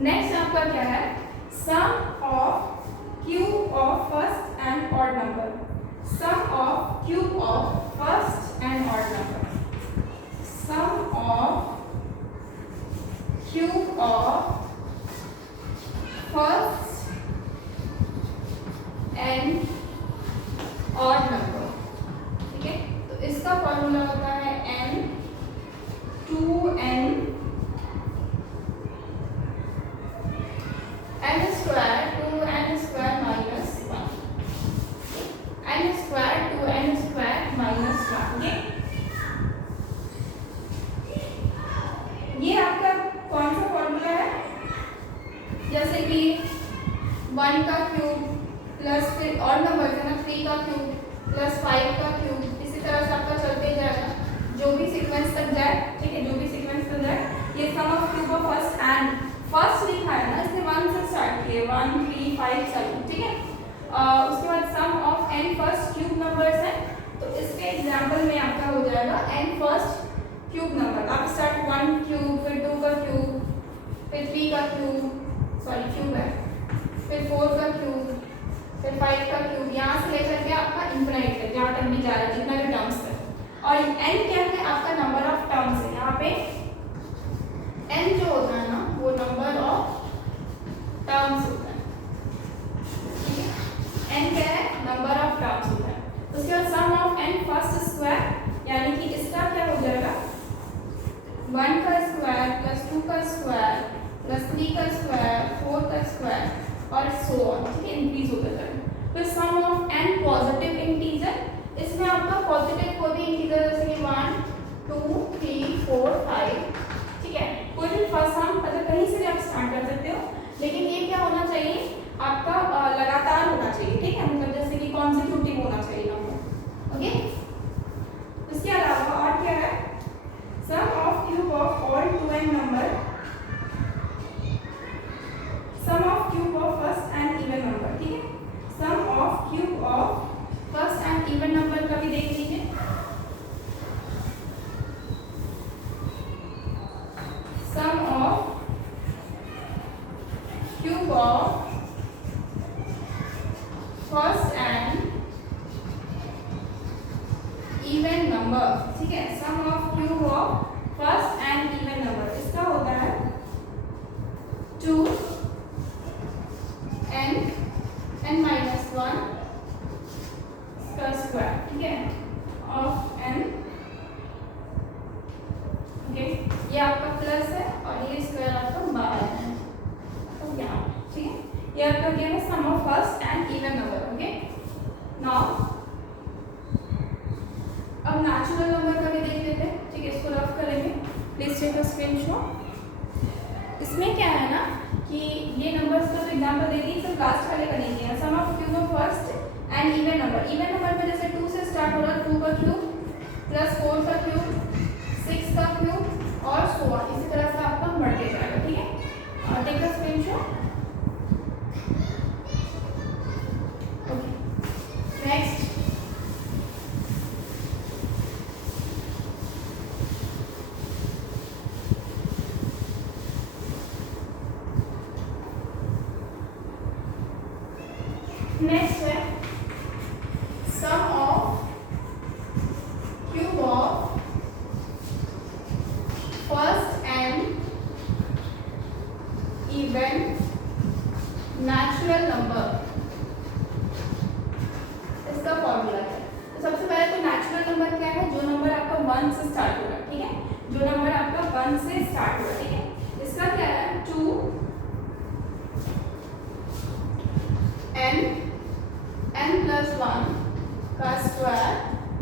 Next आपका क्या है, sum of cube of first n odd number, sum of cube of first n odd number, sum of cube of first n odd number. ठीक है, तो इसका formula होता है n 2n n square 2n square minus 1, n square 2n square minus 1। ये आपका कौन सा फॉर्मूला है, जैसे कि 1 का क्यूब प्लस फिर और नंबर है ना 3 का क्यूब प्लस 5 का क्यूब, इसी तरह से आपका चलते जाएगा जो भी सीक्वेंस तक जाए। ठीक है, जो भी सीक्वेंस तक जाए। ये sum of cube of first n first लिखा है ना, इसने 1 से स्टार्ट किए 1 3 5 7। ठीक है, उसके बाद sum of n first cube numbers है, तो इसके एग्जांपल में आपका हो जाएगा n फर्स्ट क्यूब नंबर। आप स्टार्ट 1 क्यूब फिर 2 का क्यूब फिर 3 का क्यूब, सॉरी क्यूब है, फिर 4 का क्यूब फिर 5 का क्यूब, यहाँ से लेकर के आपका इन्फिनिट तक जहाँ तक भी जा रहा है, जितना भी टर्म्स है। और n क्या है, आपका नंबर ऑफ टर्म्स है। यहाँ पे n जो होता है ना वो नंबर ऑफ टर्म्स होता है। ठीक है, n क्या है, नंबर ऑफ टर्म्स होता है। उसके बाद sum of n first square, यानी कि इसका क्या हो जाएगा 1 का स्क्वायर प्लस 2 का स्क्वायर प्लस 3 का स्क्वायर 4 का स्क्वायर और सो ऑन। ठीक है, इंक्रीज होता जाएगा। फिर सम ऑफ n पॉजिटिव इंटीजर, इसमें आपका पॉजिटिव कोई भी इंटीजर जैसे कि 1 2 3 4 5। ठीक है, कोई भी फर्स्ट सम अगर कहीं से भी आप स्टार्ट कर सकते हो, लेकिन ये क्या होना चाहिए आपका लगातार होना चाहिए। ठीक है, मतलब जैसे कि कॉन्सेक्यूटिव होना चाहिए नंबर। ओके, इसके अलावा और क्या है, sum of cube of all 2n number, sum of cube of first n even number. ठीक है, sum of cube of first n even number का भी देख लीजिए। Sum of cube of first n even number. ठीक है, sum of cube of first n even number, इसका होता है 2 n माइनस 1 का स्क्वायर। ठीक है, ऑफ n। ओके, ये आपका प्लस है और ये स्क्वायर आपका बाहर है, तो यहाँ। ठीक है, ये आपका क्या है, sum of first n even number. Okay, now अब नेचुरल नंबर का भी देख लेते हैं। ठीक है, इसको रफ करेंगे, प्लीज टेक अ स्क्रीनशॉट। इसमें क्या है ना कि ये नंबर्स का तो एग्जांपल दे दी, सब लास्ट वाले का नहीं दिया। Sum of cube of first n even number, even number में जैसे 2 से स्टार्ट हो रहा है, 2 का क्यूब प्लस 4 का क्यूब 6 का क्यूब और सो ऑन, इसी तरह से आपका बढ़ते जाएगा। ठीक है, take a screenshot. Okay, next next है sum of cube of first n even natural number, इसका फॉर्मूला है। तो सबसे पहले तो नेचुरल नंबर क्या है, जो नंबर आपका 1 से स्टार्ट हो रहा है। ठीक है, जो नंबर आपका 1 से स्टार्ट हो रहा है। ठीक है, इसका क्या है 2 n प्लस 1 का square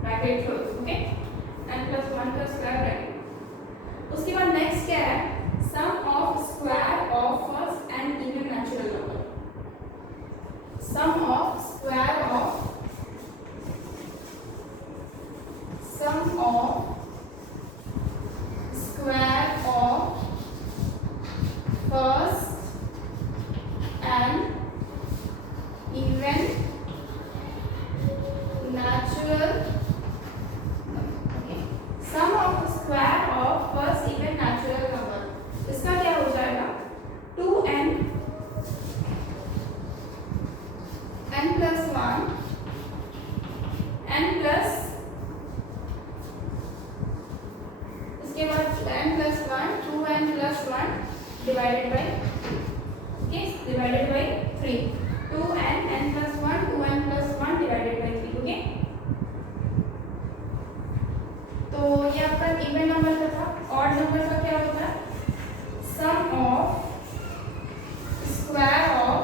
bracket close. Okay, n plus 1 का स्क्वायर ब्रैकेट। उसके बाद नेक्स्ट क्या है, sum of square of first n even natural number, sum of square of first n even natural, sum of square of first even natural number, इसका क्या हो जाएगा 2n divided by, okay, divided by 3. 2n n plus 1, 2n plus 1 divided by 3. okay, तो ये आपका even number का था। Odd number का क्या होता है? Sum of square of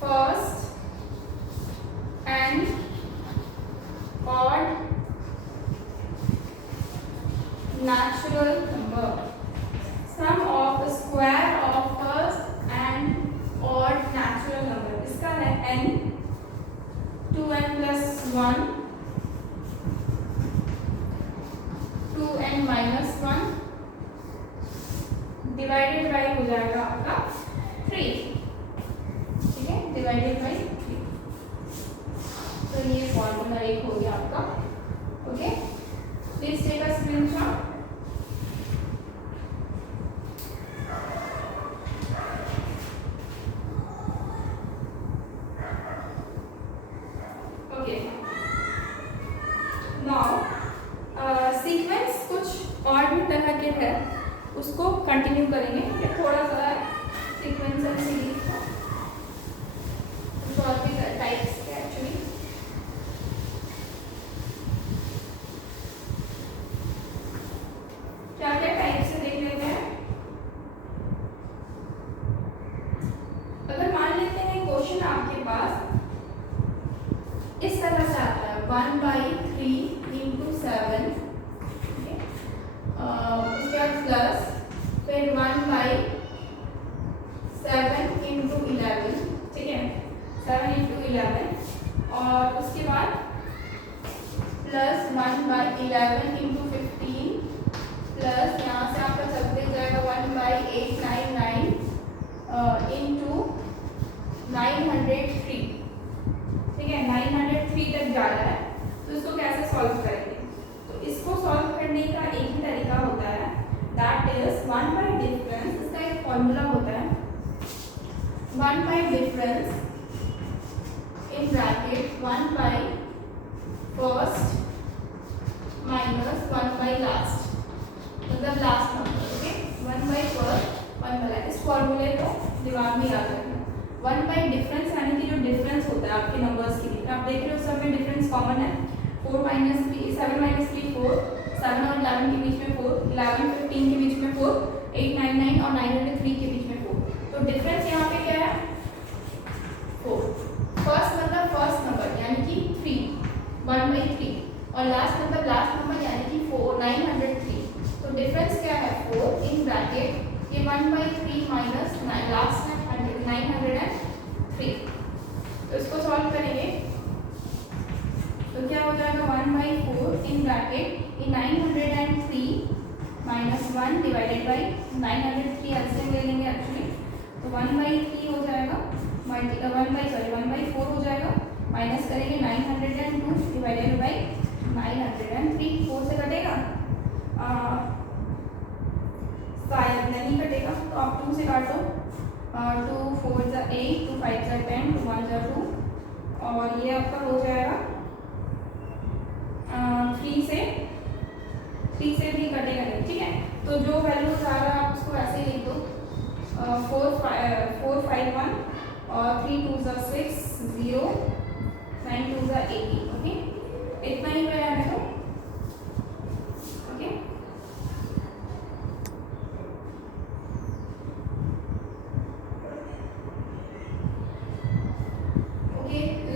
first n odd natural number. Sum of square of first and odd natural number. इसका है n, 2n plus 1, 2n minus 1 divided by हो जाएगा आपका 3, ठीक है, divided by 3। तो ये फॉर्मूला एक हो गया आपका। Okay, please take a screenshot. Sequence कुछ और भी तरह के है, उसको कंटिन्यू करेंगे। ये थोड़ा सा सीक्वेंस एंड सीरीज का कुछ और भी टाइप्स के एक्चुअली। क्या क्या टाइप से देख लेते हैं। अगर मान लेते हैं क्वेश्चन आपके पास इस तरह से आता है 1/3 into 7, उसके बाद प्लस फिर 1/7 into 11, ठीक है, 7 into 11, और उसके बाद प्लस 1/11 into 15, प्लस यहाँ से आपका चलते जाएगा 1/899 into 903, ठीक है, 903 तक जा रहा है। तो इसको कैसे सॉल्व करेंगे? तो इसको सॉल्व करने का एक ही तरीका होता है, दैट इज 1 बाय डिफरेंस। इसका एक फॉर्मूला होता है 1 by difference in bracket 1 by first minus 1 by last, मतलब last number. Okay, 1 by first 1 by last. इस फॉर्मूले को दिमाग में याद रखना। 1 बाय डिफरेंस यानी कि जो डिफरेंस होता है आपके नंबर्स के बीच, आप देख रहे हो सब में डिफरेंस कॉमन है। 4 माइनस 3, 7 माइनस 3 4, 7 और 11 के बीच में 4, 11 15 के बीच में 4, 899 और 903 के बीच में 4। तो डिफरेंस यहाँ पे क्या है? 4। फर्स्ट मतलब फर्स्ट नंबर यानी कि 3, 1/3, और लास्ट मतलब लास्ट नंबर यानी कि 4, 903। तो डिफरेंस क्या है? 4 इन ब्रैकेट ये 1/3 माइनस लास्ट है 903। तो इसको सॉल्व करेंगे तो क्या हो जाएगा? 1/4 इन ब्रैकेट ये 903 माइनस 1 डिवाइडेड बाई 903 एलसीएम ले लेंगे एक्चुअली। तो 1/3 हो जाएगा 1/4 हो जाएगा, माइनस करेंगे 902 डिवाइडेड बाई 903। 4 से कटेगा शायद नहीं कटेगा, तो आप 2 से काटो। 2 4 × 8, 2 5 × 10, 2 1 × 2, और ये आपका हो जाएगा 3 से भी कटेगा नहीं, ठीक है। तो जो वैल्यूज आ रहा है आप उसको ऐसे ही लिख दो, 4 5 1 और 3 2 × 6 0, 9 2 × 18। ओके, इतना ही गया है तो ओके।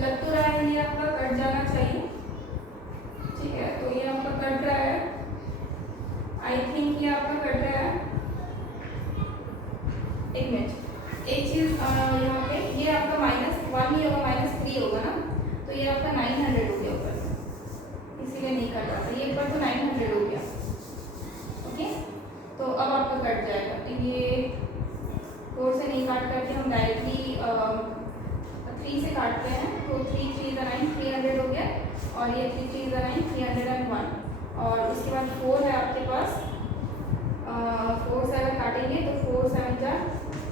लग तो रहा है ये आपका कट जाना चाहिए, ठीक है। तो ये आपका कट रहा है, आई थिंक ये आपका कट रहा है। एक मिनट, एक चीज यहाँ पे ये आपका -1 ही होगा, -3 होगा ना, तो ये आपका 900 हो गया ऊपर से, इसीलिए नहीं कट रहा था। ये ऊपर तो 900 हो गया, ओके। तो अब आपका कट जाएगा। तो ये 4 से नहीं काट करके हम डायरेक्टली 3 से काटते हैं। तो 3 3 × 9 300 हो गया, और ये 3 3 × 9 301, और उसके बाद 4 है आपके पास। 4 से अगर काटेंगे तो 4 7 ×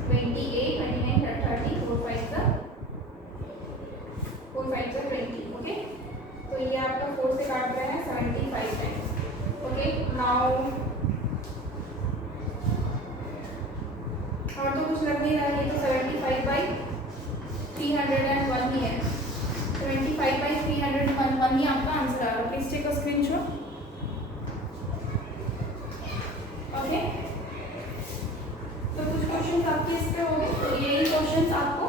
28, 29 30, 4 5 × 20। ओके, तो ये आपका 4 से काट रहे हैं 75 टाइम्स। ओके, नाउ 301 ही है, 75/301 ही आपका आंसर आ रहा है। Please take a screenshot. Okay, तो कुछ क्वेश्चन आपके इस पे हो गए। तो यही क्वेश्चन आपको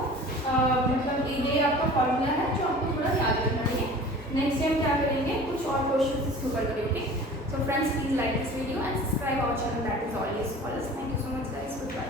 मतलब ये आपका फॉर्मूला है जो आपको थोड़ा याद रखना है। नेक्स्ट टाइम क्या करेंगे, कुछ और क्वेश्चन इसको कर करेंगे। So friends, please like this video and subscribe our channel, that is always for us. Thank you so much guys, good bye.